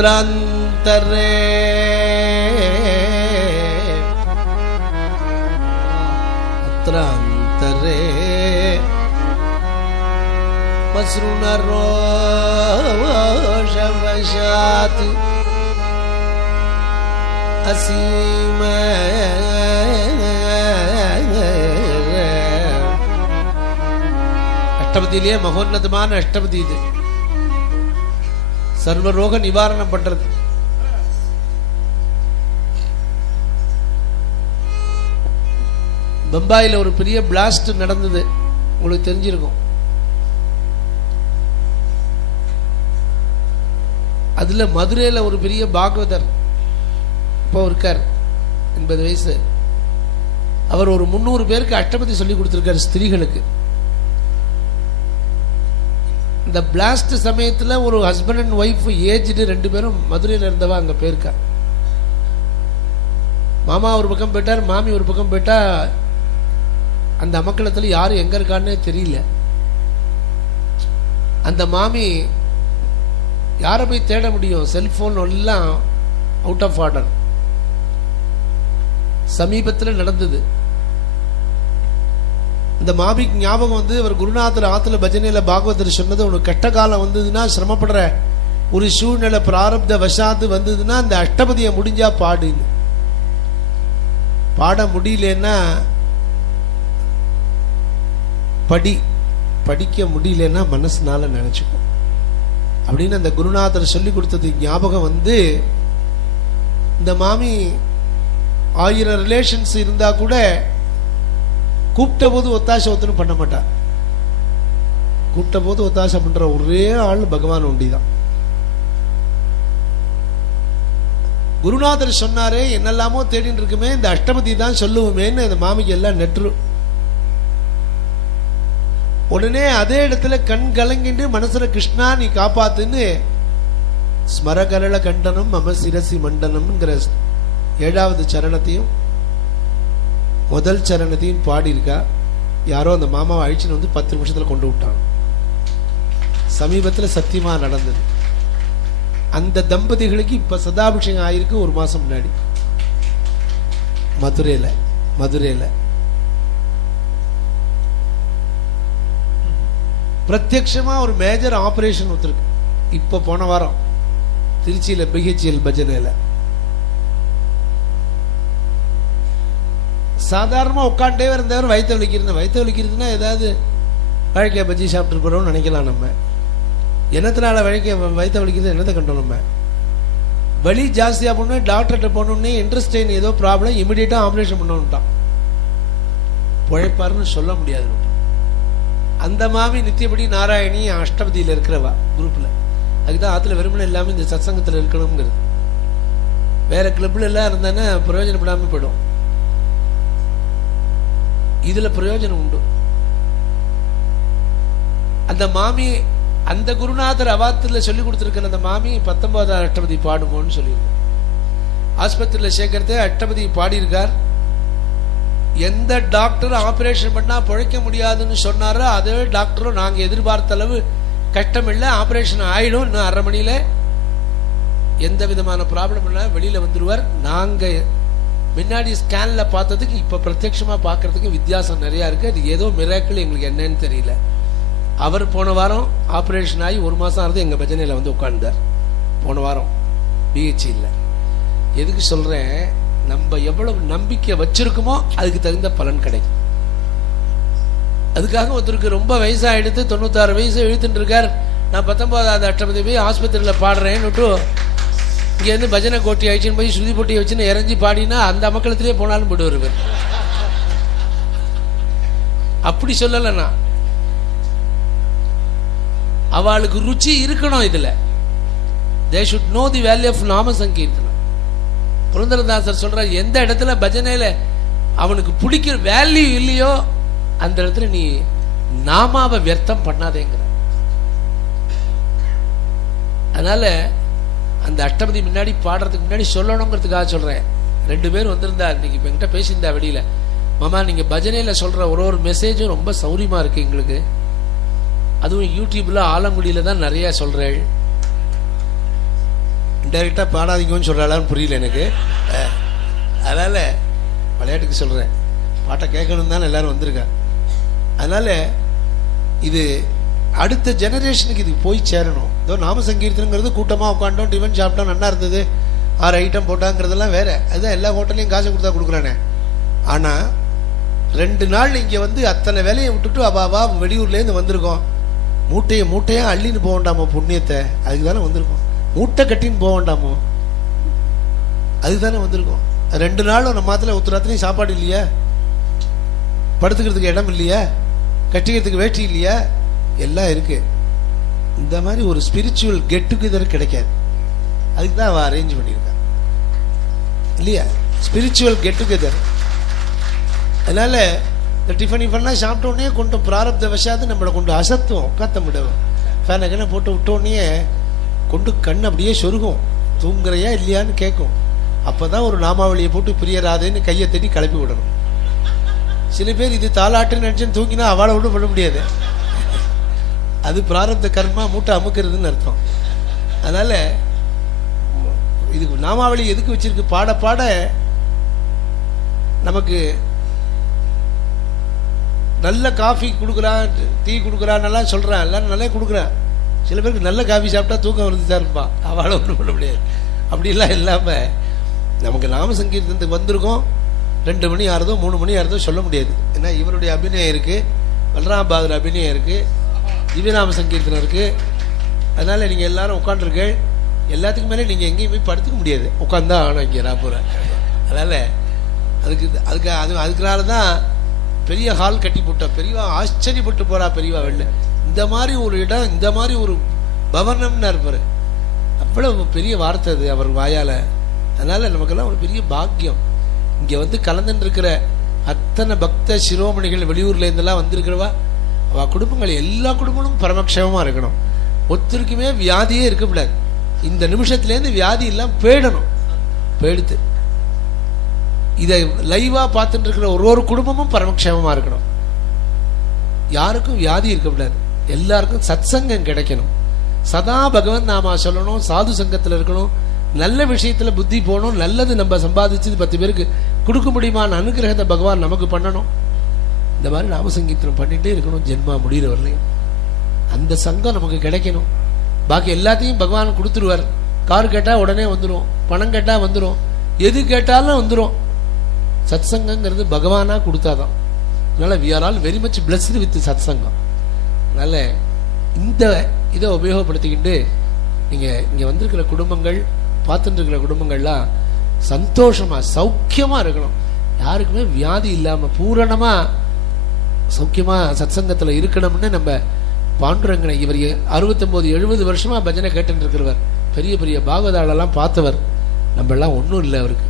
அத்ராந்தரே அத்ராந்தரே மஸ்ருணரோஷவசாத் அசீம அஷ்டபதியிலேயே மகோன்னதமான அஷ்டபதி இது. சர்வரோக நிவாரணம் பண்றது. பம்பாயில ஒரு பெரிய பிளாஸ்ட் நடந்தது, உங்களுக்கு தெரிஞ்சிருக்கும். அதுல மதுரையில ஒரு பெரிய பாகவதர் இப்போ இருக்கார், 80 வயசு. அவர் ஒரு 300 பேருக்கு அஷ்டபதி சொல்லி கொடுத்திருக்காரு, ஸ்திரீகளுக்கு. இந்த பிளாஸ்ட் சமயத்துல ஒரு ஹஸ்பண்ட் அண்ட் ஒய்ஃப் ஏஜ்டு 2 பேரும் மதுரையில இருந்தவா அங்க போயிருக்கா. மாமா ஒரு பக்கம் போயிட்டார், மாமி ஒரு பக்கம் போயிட்டா. அந்த அமக்களத்துல யாரும் எங்க இருக்கான்னு தெரியல. அந்த மாமி யாரை போய் தேட முடியும்? செல்போன் எல்லாம் அவுட் ஆஃப் ஆர்டர். சமீபத்தில் நடந்தது. இந்த மாமிக்கு ஞாபகம் வந்து அவர் குருநாதர் ஆத்துல பஜனையில பாகவதர் சொன்னது, உனக்கு கெட்ட காலம் வந்ததுன்னா, சிரமப்படுற ஒரு சூழ்நிலை பிராரப்த வசாத்து வந்ததுன்னா இந்த அஷ்டபதியை முடிஞ்சா பாடுன்னு. பாட முடியலன்னா படிக்க முடியலன்னா மனசுனால நினைச்சுக்கும் அப்படின்னு அந்த குருநாதர் சொல்லி கொடுத்தது ஞாபகம் வந்து, இந்த மாமி 1000 ரிலேஷன்ஸ் இருந்தா கூட கூப்பிட்ட போது ஒத்தாசை ஒத்தனும் பண்ண மாட்டா. கூப்பிட்ட போது ஒத்தாசை பண்ற ஒரே ஆள் பகவான் ஒண்டிதான். குருநாதர் சொன்னாரே, என்னெல்லாமோ தேடின்னு இருக்குமே, இந்த அஷ்டபதி தான் சொல்லுவோமேன்னு அந்த மாமிக்கு எல்லாம் நெற்று. உடனே அதே இடத்துல கண் கலங்கிட்டு மனசுல கிருஷ்ணா நீ காப்பாத்துன்னு ஸ்மரகரள கண்டனம் மம சிரசி மண்டனம்ங்கிற 7வது சரணத்தையும் முதல் சரணத்தையும் பாடியிருக்கா. யாரோ அந்த மாமாவை அழிச்சுன்னு வந்து 10 நிமிஷத்துல கொண்டு விட்டாங்க. சமீபத்தில் சத்தியமா நடந்தது. அந்த தம்பதிகளுக்கு இப்ப சதாபிஷேகம் ஆயிருக்கு 1 மாசம் முன்னாடி மதுரையில. பிரத்யட்சமா ஒரு மேஜர் ஆபரேஷன் ஒருத்தருக்கு இப்ப போன வாரம் திருச்சியில பிஹெச்எல் பஜனையில. சாதாரணமா உட்காண்டே இருந்தவர் வயிற்று வலிக்கிறதுனா ஏதாவது வழக்கைய பஜ்ஜி சாப்பிட்டு போறோம்னு நினைக்கலாம். நம்ம என்னத்தினால வயிற்று வலிக்கிறது என்னத்தை கண்டோம்? நம்ம வலி ஜாஸ்தியா போனோம், டாக்டர்கிட்ட போனோம்னே இன்ட்ரெஸ்ட் ஏதோ ப்ராப்ளம், இமிடியேட்டா ஆபரேஷன் பண்ணணும்ட்டான். பிழைப்பாருன்னு சொல்ல முடியாது. அந்த மாமி நித்தியபடி நாராயணி அஷ்டபதியில இருக்கிறவா குரூப்ல. அதுக்குதான் ஆத்துல வெறுமனை எல்லாமே இந்த சத்சங்கத்துல இருக்கணுங்கிறது. வேற கிளப்ல எல்லாம் இருந்தானே பிரயோஜனப்படாம போயிடும். இதுல பிரயோஜனம் உண்டு. அந்த மாமி அந்த குருநாதர் அவாத்துல சொல்லி கொடுத்திருக்கிற அந்த மாமி 19வது அஷ்டபதி பாடுமோன்னு சொல்லியிருக்கார். ஆஸ்பத்திரியில சேர்க்கறதே அஷ்டபதி பாடியிருக்கார். எந்த டாக்டர் ஆபரேஷன் பண்ணா பிழைக்க முடியாதுன்னு சொன்னாரோ அதே டாக்டரும் நாங்க எதிர்பார்த்த அளவு கஷ்டம் இல்லை, ஆபரேஷன் ஆயிடும், இன்னும் 1/2 மணியில எந்த விதமான ப்ராப்ளம் இல்லை, வெளியில வந்துருவார். நாங்க முன்னாடி ஸ்கேன்ல பார்த்ததுக்கு இப்ப பிரத்யட்சமா பாக்குறதுக்கு வித்தியாசம் நிறைய இருக்கு. அது ஏதோ மிராக்கிள், எங்களுக்கு என்னன்னு தெரியல. அவர் போன வாரம் ஆபரேஷன் ஆகி 1 மாசம் ஆகுது எங்க பஜனையில வந்து உட்கார்ந்தார். போன வாரம் பிஹெச்ல. எதுக்கு சொல்றேன்? நம்ம எவ்வளவு நம்பிக்கை வச்சிருக்குமோ அதுக்கு தகுந்த பலன் கிடைக்கும். அதுக்காக ஒருத்தருக்கு ரொம்ப வயசாயிடுத்து, 96 வயசு இழுத்துட்டு இருக்கார். நான் 19வது அஷ்டபதி போய் ஆஸ்பத்திரியில பாடுறேன்னுட்டு இங்க இருந்து பஜனை கோட்டி ஆயிடுச்சுன்னு போய் சுதி போட்டியை வச்சுன்னு இறஞ்சி பாடினா அந்த மக்களத்திலே போனாலும் போட்டு வருவார். அப்படி சொல்லல. நான் அவளுக்கு ருச்சி இருக்கணும். இதுல they should know the value of நாம சங்கீர்த்தனம். புரந்தரதாசர் சொல்ற, எந்த இடத்துல பஜனையில அவனுக்கு பிடிக்கிற வேல்யூ இல்லையோ அந்த இடத்துல நீ நாமாவை வியர்த்தம் பண்ணாதேங்கிற. அதனால அந்த அஷ்டபதி முன்னாடி பாடுறதுக்கு முன்னாடி சொல்லணுங்கிறதுக்காக சொல்றேன். 2 பேர் வந்திருந்தா இன்னைக்கு இப்ப என்கிட்ட பேசியிருந்தா வெளியில, மாமா நீங்க பஜனையில சொல்ற ஒரு மெசேஜும் ரொம்ப சௌரியமா இருக்கு எங்களுக்கு. அதுவும் யூடியூப்ல ஆலங்குடியில தான் நிறைய சொல்றேன். இன்டைரக்டா பாடாதீங்கன்னு சொல்றாளான்னு புரியல எனக்கு. அதனால விளையாட்டுக்கு சொல்றேன், பாட்டை கேட்கணும் தான் எல்லாரும் வந்திருக்காங்க. அதனால இது அடுத்த ஜெனரேஷனுக்கு இது போய் சேரணும். இதோ நாம சங்கீர்த்தனங்கிறது கூட்டமாக உட்காண்டோம், டிஃபன் சாப்பிட்டோம், நல்லா இருந்தது, 6 ஐட்டம் போட்டாங்கிறதெல்லாம் வேற. அதுதான் எல்லா ஹோட்டல்லையும் காசு கொடுத்தா கொடுக்குறானே. ஆனால் 2 நாள் இங்கே வந்து அத்தனை வேலையை விட்டுட்டு அவாவா வெளியூர்லேருந்து வந்திருக்கோம், மூட்டையாக அள்ளின்னு போக வேண்டாமோ புண்ணியத்தை, அதுக்கு தானே வந்திருக்கோம். மூட்டை கட்டின்னு போக வேண்டாமோ, அதுக்கு தானே வந்திருக்கோம். 2 நாளும் நம்ம மாத்திர உத்தராத்திரையும் சாப்பாடு இல்லையா, படுத்துக்கிறதுக்கு இடம் இல்லையா, கட்டிக்கிறதுக்கு வேட்டி இல்லையா, எல்லாம் இருக்கு. இந்த மாதிரி ஒரு ஸ்பிரிச்சுவல் கெட் டுகெதர் கிடைக்காது. அதுக்கு தான் அவ அரேஞ்ச் பண்ணியிருக்கான் இல்லையா, ஸ்பிரிச்சுவல் கெட் டுகெதர். அதனால இந்த டிஃபன் இஃபன்லாம் சாப்பிட்டோடனே கொண்டு பிராரப்த வசாது நம்மளை கொண்டு அசத்துவோம், உட்காத்த விடுவோம். ஃபேனை கண்ணை போட்டு விட்டோடனே கொண்டு கண் அப்படியே சொருகும், தூங்குறையா இல்லையான்னு கேட்கும். அப்போதான் ஒரு நாமாவளியை போட்டு பிரியராதேன்னு கையை தட்டி கிளப்பி விடணும். சில பேர் இது தாலாட்டுன்னு நினைச்சுன்னு தூங்கினா அவளை விட பண்ண முடியாது, அது பிராரப்த கர்மா மூட்டை அமுக்கிறதுன்னு அர்த்தம். அதனால இதுக்கு நாமாவளி எதுக்கு வச்சிருக்கு, பாட பாட நமக்கு நல்ல காஃபி கொடுக்குறான், டீ கொடுக்குறான், நல்லா சொல்றான், எல்லாரும் நல்லா கொடுக்குறான். சில பேருக்கு நல்ல காஃபி சாப்பிட்டா தூக்கம் வருது தான் இருப்பான், அவளை ஒன்றும் பண்ண முடியாது. அப்படிலாம் இல்லாமல் நமக்கு நாம சங்கீர்த்தனத்துக்கு வந்திருக்கோம், 2 மணி ஆறுதோ 3 மணி ஆறுதோ சொல்ல முடியாது. ஏன்னா இவருடைய அபிநயம் இருக்கு, பலராம் பாதர் அபிநயம் இருக்கு, திவ்யநாம சங்கீர்த்தனம் இருக்கு. அதனால நீங்க எல்லாரும் உட்காந்துருக்க, எல்லாத்துக்கும் மேலே நீங்க எங்கேயும் போய் படுத்துக்க முடியாது, உட்காந்தா ஆகணும் இங்கே ராப்பூர. அதனால அதுக்குனால தான் பெரிய ஹால் கட்டி போட்டா. பெரியவா ஆச்சரியப்பட்டு போறா, பெரியவா வெளில இந்த மாதிரி ஒரு இடம், இந்த மாதிரி ஒரு பவனம்னு இருப்பாரு. அவ்வளவு பெரிய வார்த்தை அது அவர் வாயால. அதனால நமக்கெல்லாம் ஒரு பெரிய பாக்கியம். இங்க வந்து கலந்துட்டு இருக்கிற அத்தனை பக்த சிரோமணிகள் வெளியூர்ல இருந்தெல்லாம் வந்திருக்கிறவா, அவ குடும்பங்கள் எல்லா குடும்பங்களும் பரமக்ஷேமமா இருக்கணும். ஒருத்தருக்குமே வியாதியே இருக்கக்கூடாது. இந்த நிமிஷத்துலேருந்து வியாதி எல்லாம் போயிடணும். போயிடுத்து இதை லைவா பார்த்துட்டு இருக்கிற ஒரு குடும்பமும் பரமக்ஷேமமா இருக்கணும். யாருக்கும் வியாதி இருக்கக்கூடாது, எல்லாருக்கும் சத்சங்கம் கிடைக்கணும், சதா பகவன் நாமா சொல்லணும், சாது சங்கத்தில் இருக்கணும், நல்ல விஷயத்துல புத்தி போகணும், நல்லது நம்ம சம்பாதிச்சது 10 பேருக்கு கொடுக்க முடியுமான அனுகிரகத்தை பகவான் நமக்கு பண்ணணும். இந்த மாதிரி நாம சங்கீர்த்தனம் பண்ணிட்டே இருக்கணும் ஜென்மா முடிகிற வரலையும். அந்த சங்கம் நமக்கு கிடைக்கணும். பாக்கி எல்லாத்தையும் பகவான் கொடுத்துருவார். கார் கேட்டா உடனே வந்துடும், பணம் கேட்டா வந்துடும், எது கேட்டாலும் வந்துடும். சத் சங்கங்கிறது பகவானா கொடுத்தாதான். அதனால we are all very much blessed with சத் சங்கம். அதனால இந்த இதை உபயோகப்படுத்திக்கிட்டு நீங்க இங்க வந்திருக்கிற குடும்பங்கள், பார்த்துட்டு இருக்கிற குடும்பங்கள்லாம் சந்தோஷமா சௌக்கியமா இருக்கணும். யாருக்குமே வியாதி இல்லாம பூரணமா சௌக்கியமா சத்சங்கத்துல இருக்கணும்னு நம்ம பாண்டுரங்கனை, இவர் 69-70 வருஷமா பஜனை கேட்டு இருக்கிறவர், பெரிய பெரிய பாகவதாளெல்லாம் பார்த்தவர். நம்ம எல்லாம் ஒன்றும் இல்லை அவருக்கு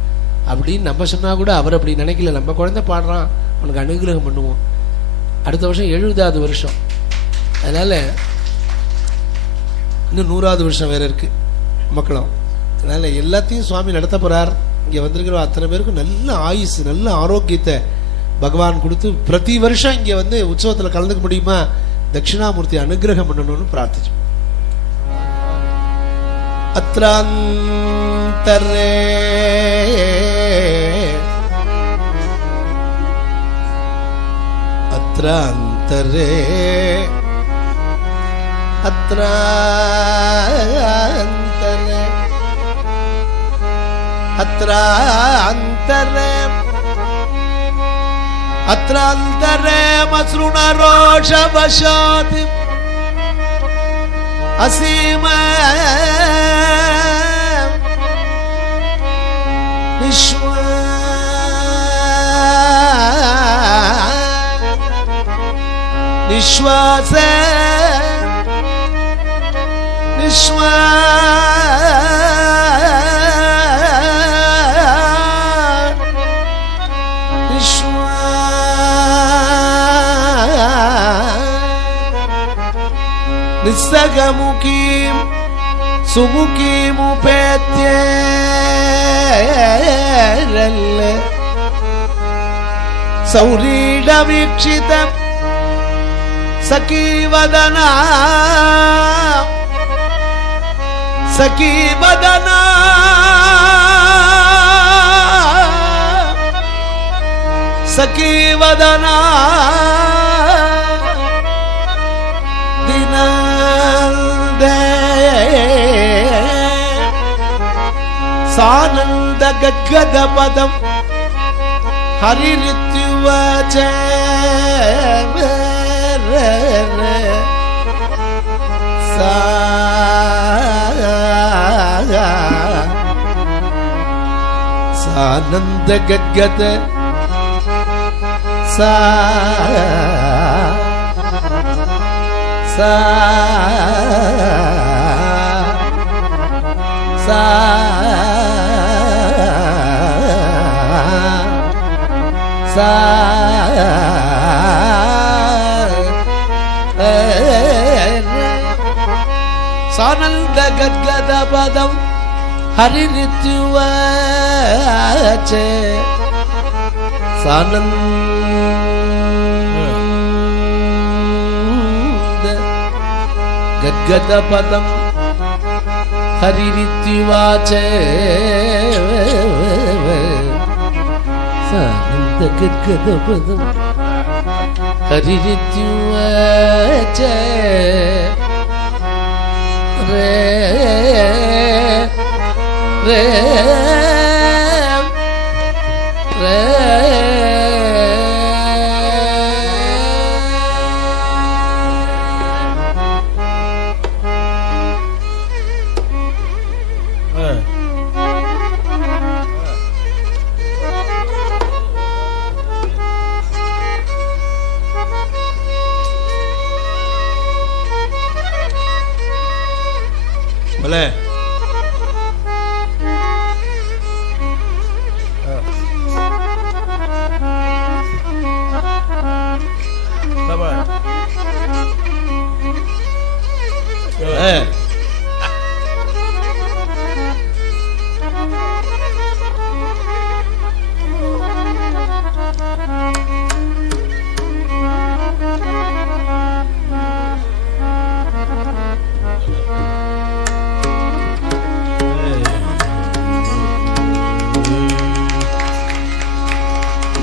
அப்படின்னு நம்ம சொன்னா கூட அவர் அப்படி நினைக்கல. நம்ம குழந்தை பாடுறான், அவனுக்கு அனுகிரகம் பண்ணுவோம். அடுத்த வருஷம் 70வது வருஷம், அதனால இன்னும் 100வது வருஷம் வேற இருக்கு மக்களும். அதனால எல்லாத்தையும் சுவாமி நடத்த போறார். இங்க வந்திருக்கிற அத்தனை பேருக்கும் நல்ல ஆயுசு, நல்ல ஆரோக்கியத்தை பகவான் கொடுத்து பிரதி வருஷம் இங்க வந்து உற்சவத்துல கலந்துக்க முடியுமா தட்சிணாமூர்த்தி அனுகிரகம் பண்ணணும்னு பிரார்த்திச்சு. அத்ராந்தரே அத்ராந்தரே அத்ராந்தரே அத்ராந்தரே அத்ராந்தரே மஸ்ருண ரோஷவசாத் அசீம நிஸ்வாச நிசகமுகீம் சுமுகீமுபேத்யேரல்ல சௌரீடவீக்ஷிதம் சகீவதனா ಸಖಿ ಬದನ ಸಖಿ ವದನ ದಿನಂದೇ ಸಾನಂದ ಗಗ್ಗದ ಪದಂ ಹರಿರಿತ್ಯುವ ಸಾನಂದ ಗಗ್ಗದ ಸಾ ಸಾ ಸಾ ಸಾ ಸಾನಂದ ಗದ್ಗದ ಪದಂ ಹರಿರಿತ್ಯುವ ಸಾನಂದ ಗದ್ಗದ ಪದಂ ಹರಿರಿತ್ಯುವಾಚ ಸಾನಂದ ಗದ್ಗದ ಪದಂ ಹರಿರಿತ್ಯುವಾಚ ರೇ ರೇ ರೇ भले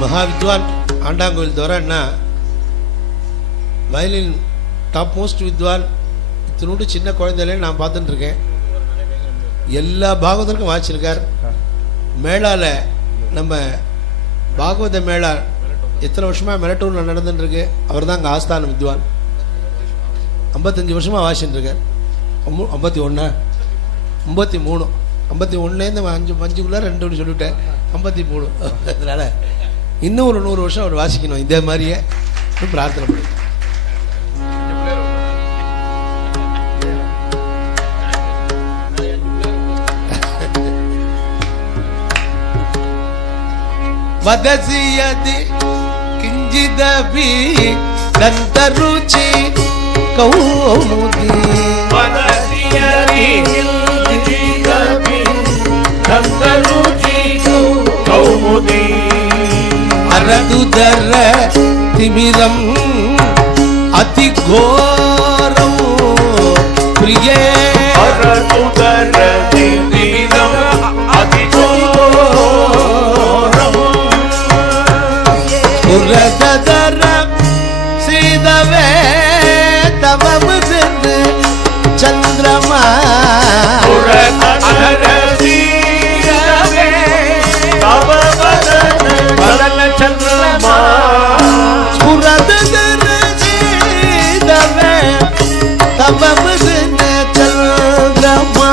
மகாவித்வான் ஆண்டாங்கோயில் துவரண்ணா வயலின் டாப் மோஸ்ட் வித்வான் இத்தினோடு சின்ன குழந்தையிலே நான் பார்த்துட்டு இருக்கேன். எல்லா பாகவதற்கும் வாசிச்சிருக்கார். மேளால நம்ம பாகவத மேளா எத்தனை வருஷமாக மெலட்டூரில் நடந்துட்டுருக்கு. அவர் தான் அங்கே ஆஸ்தான வித்வான். 55 வருஷமாக வாசிச்சுட்டு இருக்கார். 51 53 51லேருந்து 5 2 சொல்லிவிட்டேன். 53 அதனால இன்னும் ஒரு 100 வருஷம் அவர் வாசிக்கணும் இதே மாதிரியே பிரார்த்தனை பண்ணுங்க. வதசியதி கிஞ்சிதபி தந்தருச்சி கௌமுதி வதசியதி கிஞ்சிதபி தந்தருச்சி கௌமுதி அரதுதர திமிரம் அதிகோரம் பிரியே அரதுதர திமிரம் அதிகோரம் புரததர சீதவே தவமுதின் சந்திரமா புரததர சீதவே தவமுதின் चंद्रमा पुरदन जीदवे तब मुझन चंद्रमा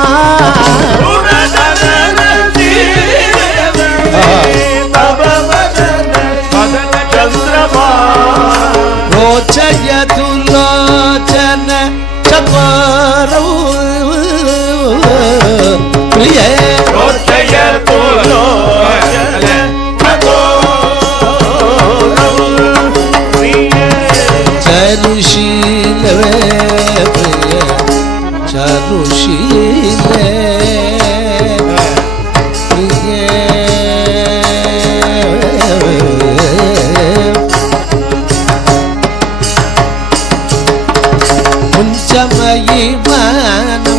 पुरदन जीदवे तब मुझन चंद्रमा रोचयतु लोचन चकोरौ प्रिय रोचयतु लोचन चारुशीले चारुशीले उंचमयी मानो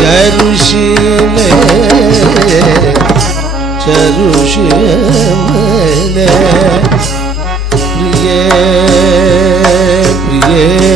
चरुशीले चरुशीले प्रिय प्रिय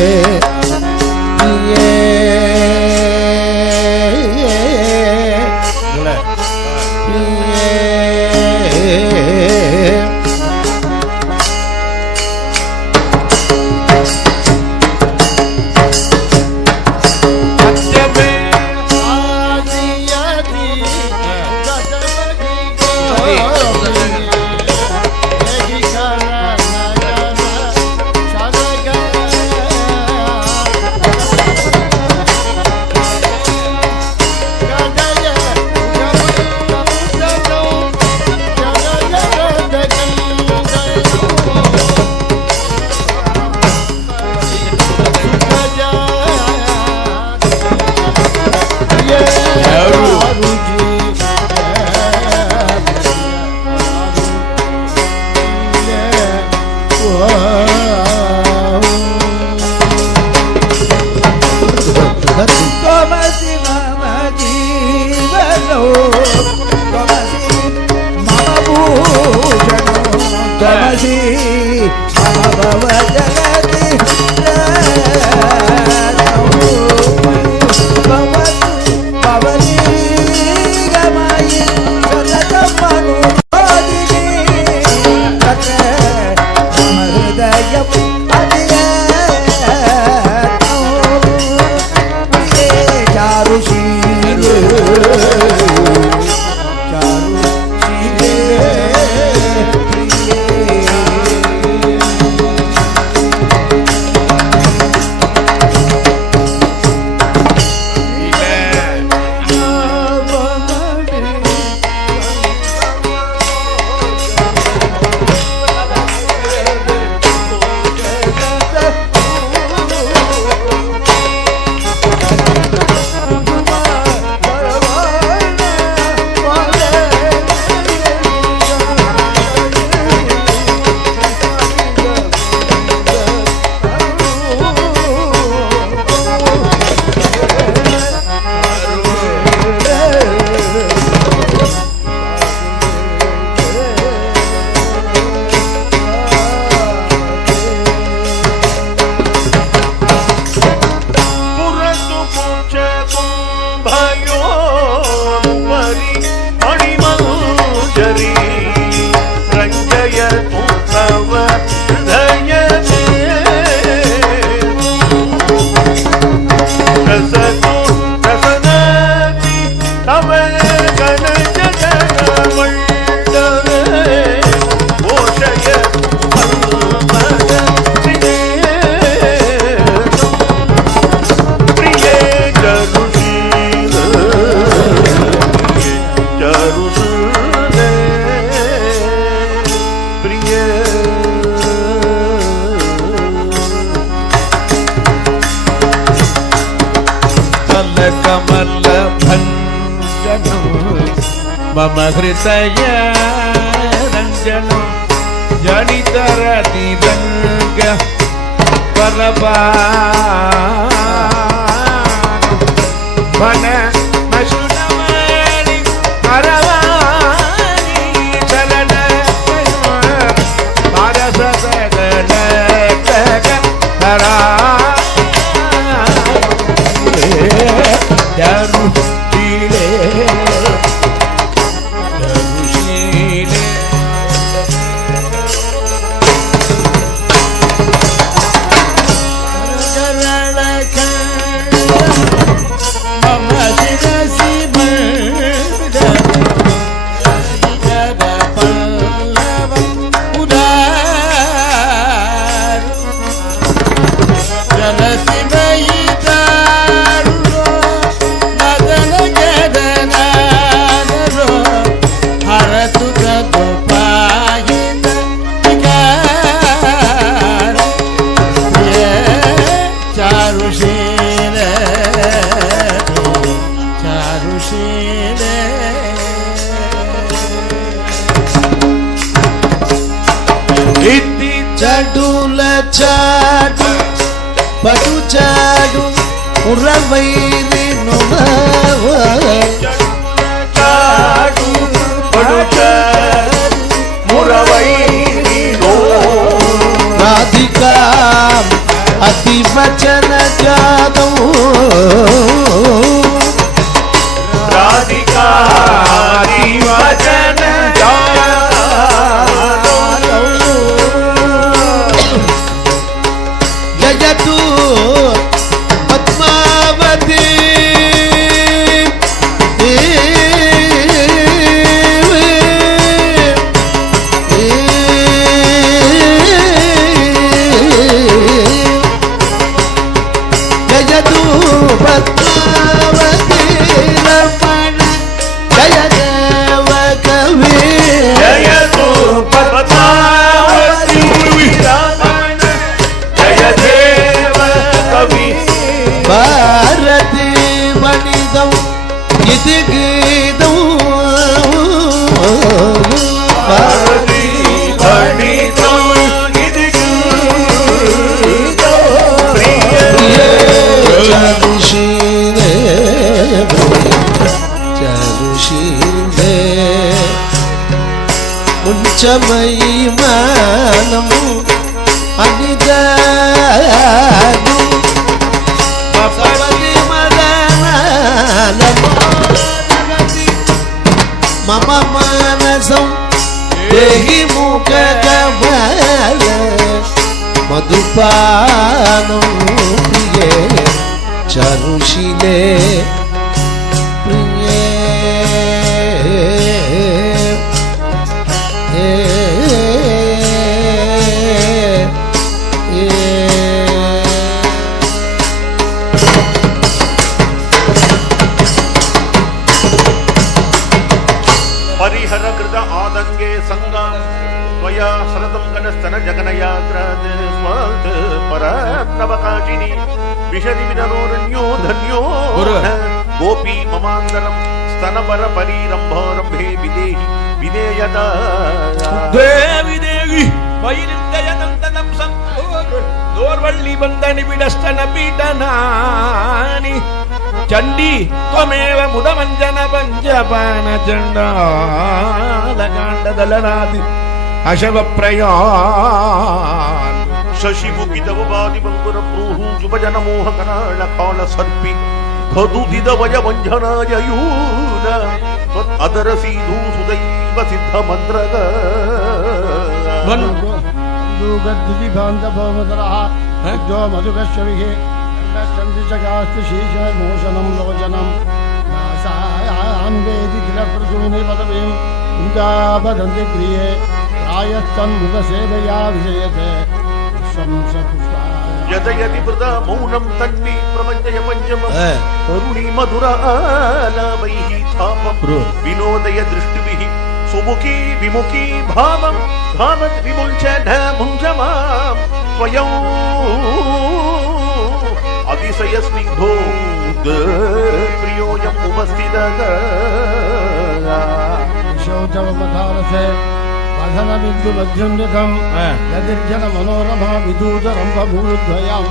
मम हृदय रंजनं जनितरतिरंग परबा मन मशुनमणि अरवानी चलन पारसगण तग हरा दरुशीले चडुल चाडु పడుచాడు ఉరవైరి చాడు పడుచాడు మురవైరి రాధికా అతి వచన జాతం రాధికా అతి వచన జయతు పద్మావతి జయతు పద్మావతి రమణ జయ దేవ కవి జయతు పద్మావతి రమణ జయ దేవ కవి భారతి వనిదం ఇది గీతం భారతి గణితం ఇది గీతం ప్రియ చరుషీలే చరుషీలే ఉంచమయి మానము అనిదాను సవతి మదనాలము మమ మానసం దేహి ముఖ కమల మధుపానం ప్రియే చరుషిలే ప్రియే పరిహర కృత ఆదంగే సంగం త్వయా సరదం గణస్తన జగనయాగ్రాద్ స్వాత్ పరనవకాశిని విషది వినరోరణ్యో ధన్యో గోపీ మమాంతరం స్తనపర పరీరంభారంభే విదేహి విధేయత దేవి వైరిందయనందనం దోర్వళ్ళి బంధని విడస్తన పీఠనాని చండీ త్వమేవ ముదమంజన పంజపాన చండాలకాండదలనాది అశవ ప్రయాన్ శశిముఖితవవాది బంకుర ప్రోహు జుపజన మోహకరాళ కాళ సర్పి ఖదుదిద వయ వంజనాయూన అదర సీధూ సుదైవ సిద్ధ మంత్రగ గద్ది బాంధభవదరః ఉద్యో మధుకశ్యవిహి చంద్రిచకాస్తి శీష మోషనం లవచనం నాసాయాం వేది కిల ప్రసూని పదవీం కుంజాబదంతి ప్రియే ప్రాయస్తన్ముఖ సేవయా విజయతే యదయతి వృథా మౌనం తన్వి ప్రపంచయ పంచమ కరుణీ మధురాలాపైః తాపం వినోదయ దృష్టిభిః సుముఖీ విముఖీ భావం భావత్ విముంచన ముంజమాం స్వయం అతిశయ స్నిగ్ధో ప్రియోయం ఉపస్థితః శౌచవమధారసే వధన బిందు మధ్యున్యతం యదిర్జన మనోరమా విదూతరంభమూర్ధ్వయాం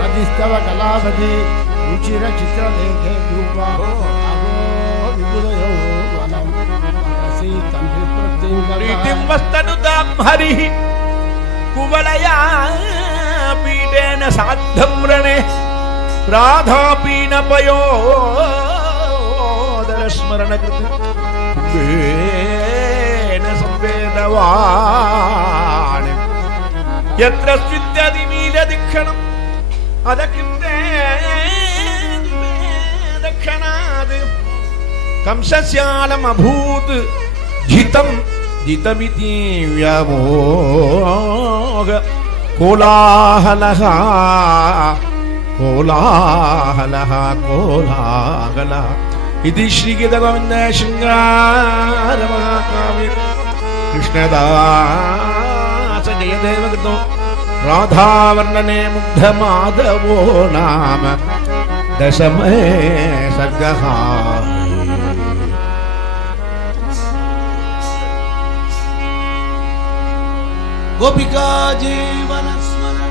రతిస్తవ కళావతి రుచిర చిత్రలేఖే రూపా అహో విపులయో వనం మనసి తండ్రి ప్రీతిం వస్తనుతాం హరి కువలయా పీఠేన సాద్ధం రణే రాధాపీన పయోదర స్మరణ కృత కుబేన సంవేదవాణి యత్ర స్విద్యది మీలదిక్షణం అదకృతే దక్షణాద్ కంసస్యాలమభూత్ జితం జితమితి వ్యామోగ కోలాహలః కోలాహలః కోలాహలః ఇది శ్రీగీతగోవింద శృంగార మహాకావ్య కృష్ణదాస జయదేవకృతో రాధావర్ణనే ముగ్ధ మాధవో నామ దశమే సర్గః గోపికా జీవన స్మరణ